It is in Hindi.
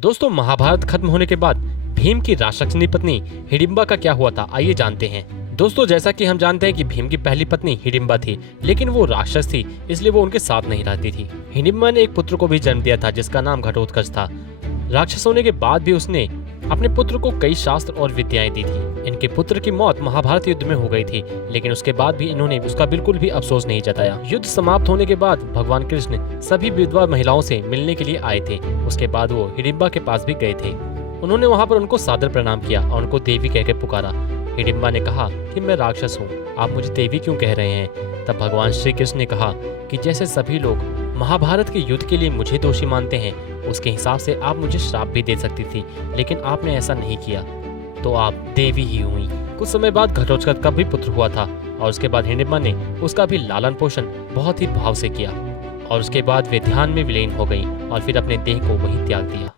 दोस्तों, महाभारत खत्म होने के बाद भीम की राक्षसनी पत्नी हिडिंबा का क्या हुआ था, आइए जानते हैं। दोस्तों, जैसा कि हम जानते हैं कि भीम की पहली पत्नी हिडिंबा थी, लेकिन वो राक्षस थी, इसलिए वो उनके साथ नहीं रहती थी। हिडिंबा ने एक पुत्र को भी जन्म दिया था जिसका नाम घटोत्कच था। राक्षस होने के बाद भी उसने अपने पुत्र को कई शास्त्र और विद्याएं दी थी। इनके पुत्र की मौत महाभारत युद्ध में हो गई थी, लेकिन उसके बाद भी इन्होंने उसका बिल्कुल भी अफसोस नहीं जताया। युद्ध समाप्त होने के बाद भगवान कृष्ण सभी विधवा महिलाओं से मिलने के लिए आए थे। उसके बाद वो हिडिंबा के पास भी गए थे। उन्होंने वहाँ पर उनको सादर प्रणाम किया और उनको देवी कहकर पुकारा। हिडिंबा ने कहा कि मैं राक्षस हूँ, आप मुझे देवी क्यों कह रहे हैं? तब भगवान श्री कृष्ण ने कहा कि जैसे सभी लोग महाभारत के युद्ध के लिए मुझे दोषी मानते हैं, उसके हिसाब से आप मुझे श्राप भी दे सकती थी, लेकिन आपने ऐसा नहीं किया, तो आप देवी ही हुई। कुछ समय बाद घटोत्कच का भी पुत्र हुआ था और उसके बाद हिडिंबा ने उसका भी लालन पोषण बहुत ही भाव से किया और उसके बाद वे ध्यान में विलीन हो गई और फिर अपने देह को वहीं त्याग दिया।